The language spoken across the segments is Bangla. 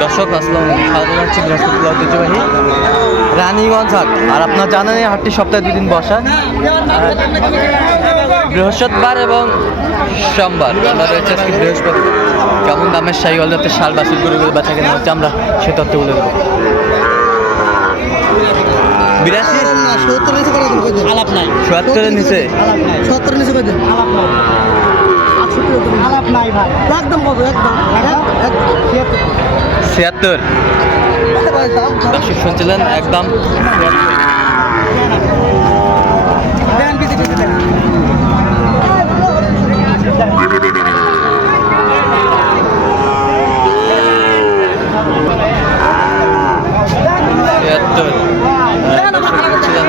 দর্শক আসসালাম স্বাগত জানাচ্ছি বৃহস্পতিবার ঐতিহ্যবাহী রানীগঞ্জ হাট। আর আপনার জানেন এই হাটটি সপ্তাহে দুদিন বসা। বৃহস্পতিবার এবং সোমবার। আমরা রয়েছে আজকে বৃহস্পতিবার কেমন দামের সাই যাতে সার বাসির গরুগুলো বেচা কেনা হচ্ছে আমরা সে তথ্য বলে দেবো। বিরাশি? সত্তর নিচে করে চুয়াত্তরের নিচে? সত্তর নিচে আলাপ নাই ভাই। একদম একদম। ছিয়াত্তর। দর্শক শুনছিলেন একদম হ্যাঁ,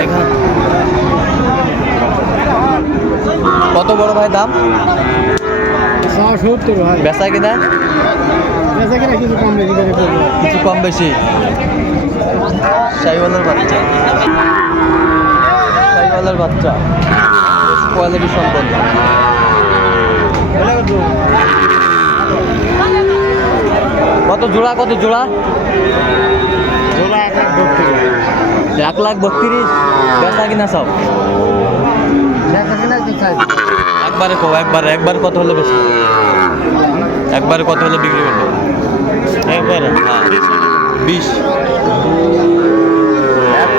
এখানে? কত বড় ভাই দাম? বেচা কিনা? বেচা কিনা কিছু কম বেশি কিছু কম বেশি? শাহিওয়ালার বাচ্চা। শাহিওয়ালার বাচ্চা। কোয়ালিটি সম্পন্ন। কত জোড়া কত জোড়া? জোড়া এক লাখ ধরতে এক লাখ বত্রিশ? বেচা কিনা সব? বেচা কিনা একবারে কো, একবার একবার কত হলে বেশি? একবারে কত হলে বিক্রি করবে একবারে? হ্যাঁ। বিশ।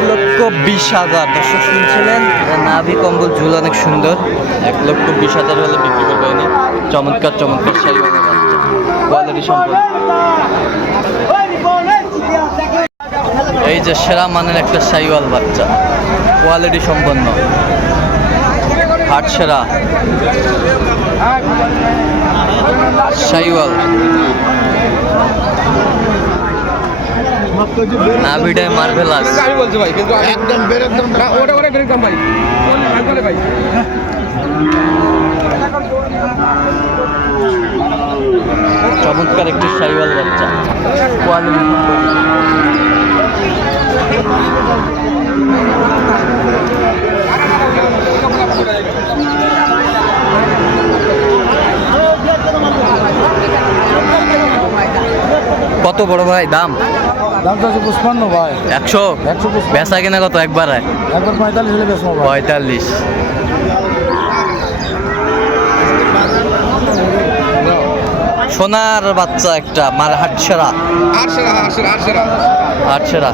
লক্ষ বিশ হাজার। দর্শক শুনছিলেন নাভি কম্বল ঝুল অনেক সুন্দর। এক লক্ষ বিশ হাজার হলে বিক্রি করবে এনে। চমৎকার চমৎকার শাড়ি কোয়ালিটি সম্পদ এই যে সেরা মানের একটা সাইওয়াল বাচ্চা। কোয়ালিটি সম্পন্ন। হাট সেরা সাইওয়াল। নাভিডায় মার্ভেলাস। আমি বলছি ভাই কিন্তু একদম ওটা ওটা ভাই। ভাই। চমৎকার একটি সাইওয়াল বাচ্চা। কোয়ালিটি বড় ভাই দাম? দাম তো আছে পুষ্পান্ন ভাই। একশো? একশো বেচা কিনা কত একবার? একবার পঁয়তাল্লিশ হলে বেশ পঁয়তাল্লিশ। সোনার বাচ্চা একটা মার হাটছেরা আর সেরা আর সেরা আর সেরা হাটছেরা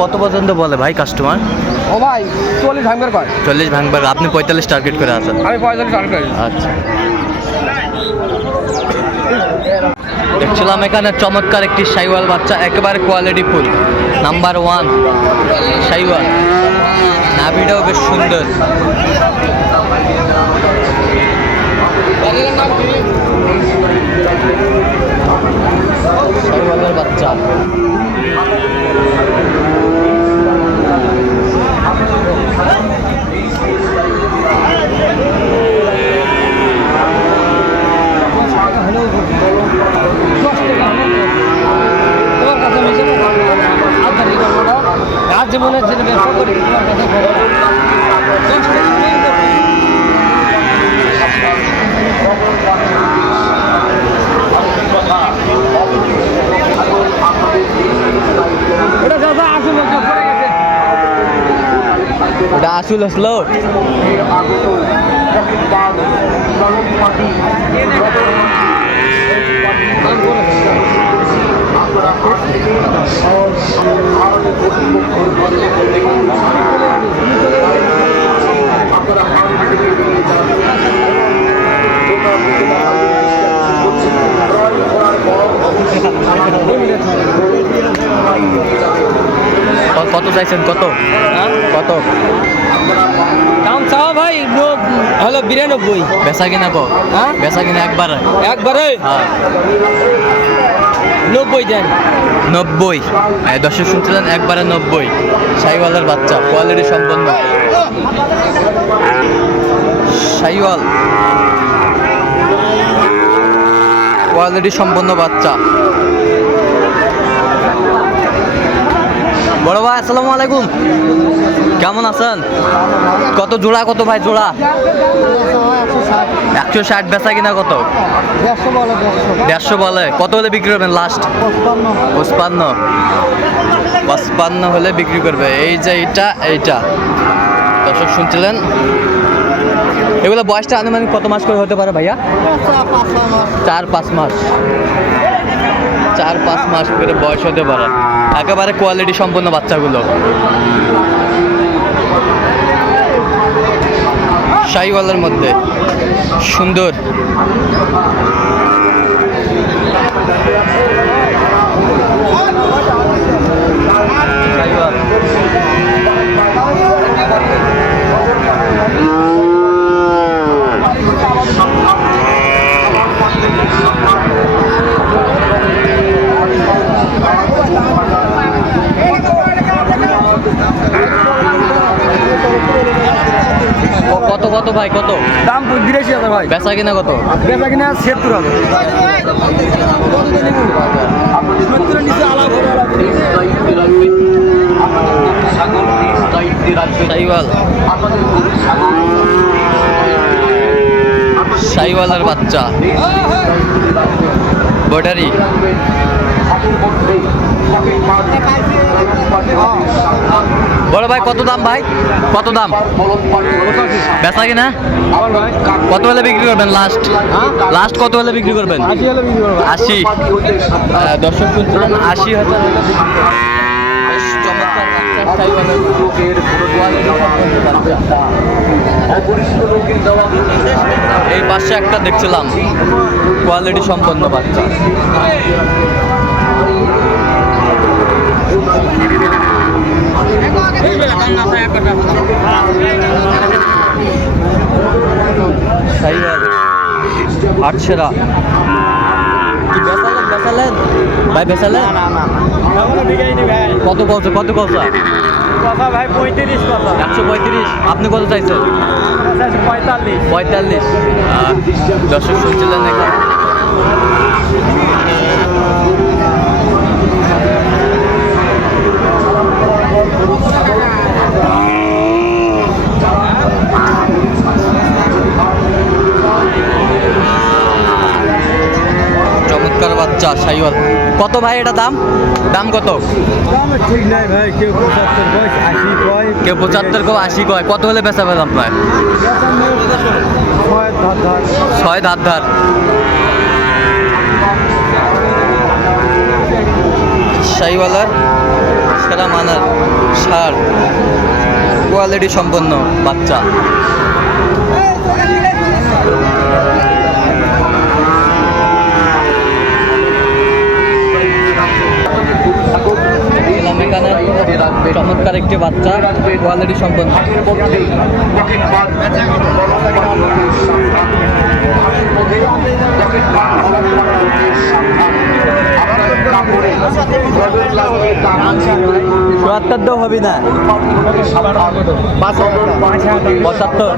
কত পর্যন্ত বলে ভাই কাস্টমার ও ভাই চল্লিশ ভাঙবার কয়। চল্লিশ ভাঙবার আপনি পঁয়তাল্লিশ টার্গেট করে আছেন। আমি পঁয়তাল্লিশ করি। আচ্ছা। দেখছিলাম এখানে চমৎকার একটি সাইওয়াল বাচ্চা, একেবারে quality full. Number one Sahiwal. নাভিটাও বেশ সুন্দর। বাচ্চা তোমার কাছে আমি যাব আধার রিজার্ভ করো আজ জীবনের জন্য ব্যবসা করি তোমার কাছে খবর দশ টাকা দিন তো। ওটা দাদা আসুন ওটা পড়ে গেছে ওটা আসল আসলো কত চাইছেন? কত? কত? দাম চাও ভাই হলো বিরানব্বই বেচা কিনা কো। হ্যাঁ? বেচা কিনা একবার একবারে হ্যাঁ নব্বই দেন। নব্বই দর্শক শুনছিলেন একবারে নব্বই সাইওয়ালের বাচ্চা কোয়ালিটি সম্পন্ন। সাইওয়াল কোয়ালিটি সম্পন্ন বাচ্চা। বড় ভাই, আসসালামু আলাইকুম। কেমন আছেন? কত জোড়া, কত ভাই জোড়া? একশো ষাট বেচা কিনা কত? দেড়শো বলে। কত হলে বিক্রি করবেন লাস্ট পঁচপান্ন। পঁচপান্ন হলে বিক্রি করবে। এই যে এইটা এইটা। দর্শক শুনছিলেন? এগুলো বয়সটা আনুমানিক কত মাস করে হতে পারে ভাইয়া? চার পাঁচ মাস। চার পাঁচ মাস করে বয়স হতে পারে। একেবারে কোয়ালিটি সম্পন্ন বাচ্চাগুলো। শাহিওয়ালের মধ্যে সুন্দর শাহিওয়াল। ক- কত ভাই কত? দাম বিরাশি হাজার ভাই। বেচা কিনা কত? বেচা কিনা সত্তর হাজার। শাহিওয়ালের বাচ্চা। বর্ডারি বড় ভাই, কত দাম ভাই? কত দাম? বেচা কিনা? কত হলে বিক্রি করবেন লাস্ট লাস্ট কত হলে বিক্রি করবেন? আশি। দর্শক আশি। এই পাশে একটা দেখছিলাম কোয়ালিটি সম্পন্ন বাচ্চা। শাহিওয়াল আটশেরা কি বেচালেন বেচালেন ভাই বেচালেন কত বলছে কত বলছে? কথা ভাই পঁয়ত্রিশ কথা। একশো পঁয়ত্রিশ। আপনি কত চাইছেন? পঁয়তাল্লিশ। পঁয়তাল্লিশ। দর্শক শুনছিলেন নাকি? চমৎকার বাচ্চা সাইওয়াল। কত ভাই এটা দাম? দাম কত? ঠিক নাই ভাই কেউ পঁচাত্তর কয় আশি কয়। কেউ পঁচাত্তর কেউ আশি কয় কত হলে বেচা পেলাম প্রায় ছয় ধার ধার। শাহিওয়ালার সেরা মানের সার কোয়ালিটি সম্পন্ন বাচ্চা। চমৎকার একটি বাচ্চা কোয়ালিটি সম্পন্ন। চুয়াত্তর তো হবি না। পঁচাত্তর।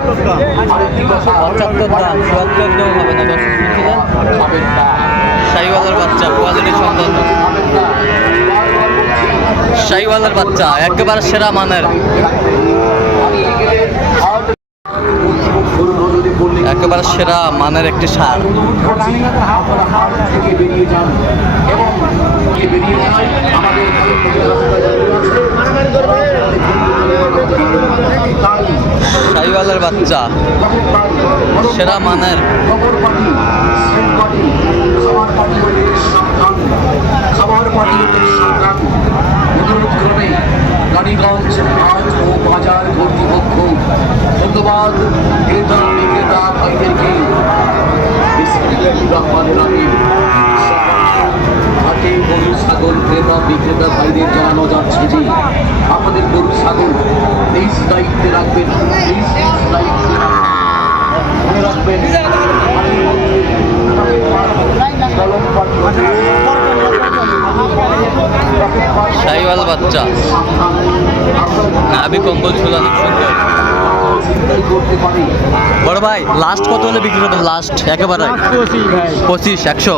পঁচাত্তর দাম চুয়াত্তর তো হবে না শাহিওয়ালার বাচ্চা, কোয়ালিটি সম্পন্ন শাহিওয়ালার বাচ্চা, একেবারে সেরা মানের। একেবারে সেরা মানের একটি সার। শাহিওয়ালার বাচ্চা। সেরা মানের। খাবার ক্রমে রানীগঞ্জ হাট ও বাজার কর্তৃপক্ষ। ধন্যবাদ। বাচ্চা। নাভি কম্বল ঝুলানো সুন্দর। বড় ভাই লাস্ট কত হলে বিক্রি করবেন লাস্ট একেবারে? পঁচিশ একশো।